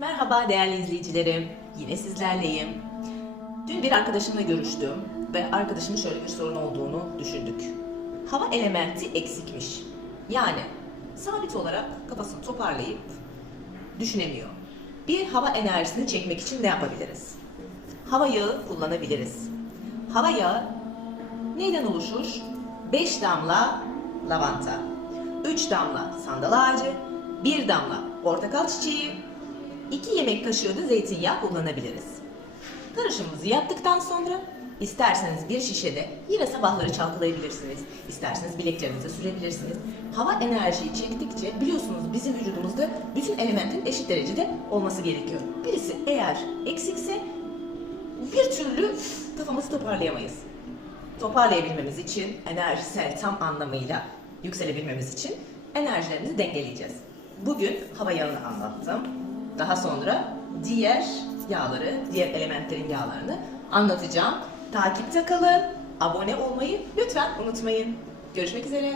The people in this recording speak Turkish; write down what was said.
Merhaba değerli izleyicilerim. Yine sizlerleyim. Dün bir arkadaşımla görüştüm ve arkadaşımın şöyle bir sorun olduğunu düşündük. Hava elementi eksikmiş. Yani sabit olarak kafasını toparlayıp düşünemiyor. Bir hava enerjisini çekmek için ne yapabiliriz? Hava yağı kullanabiliriz. Hava yağı neyden oluşur? 5 damla lavanta, 3 damla sandal ağacı, 1 damla portakal çiçeği, 2 yemek kaşığı da zeytinyağı kullanabiliriz. Karışımımızı yaptıktan sonra isterseniz bir şişede yine sabahları çalkalayabilirsiniz. İsterseniz bileklerinize sürebilirsiniz. Hava enerjiyi çektikçe biliyorsunuz bizim vücudumuzda bütün elementin eşit derecede olması gerekiyor. Birisi eğer eksikse bir türlü kafamızı toparlayamayız. Toparlayabilmemiz için enerjisel tam anlamıyla yükselebilmemiz için enerjilerimizi dengeleyeceğiz. Bugün hava yağını anlattım. Daha sonra diğer yağları, diğer elementlerin yağlarını anlatacağım. Takipte kalın, abone olmayı lütfen unutmayın. Görüşmek üzere.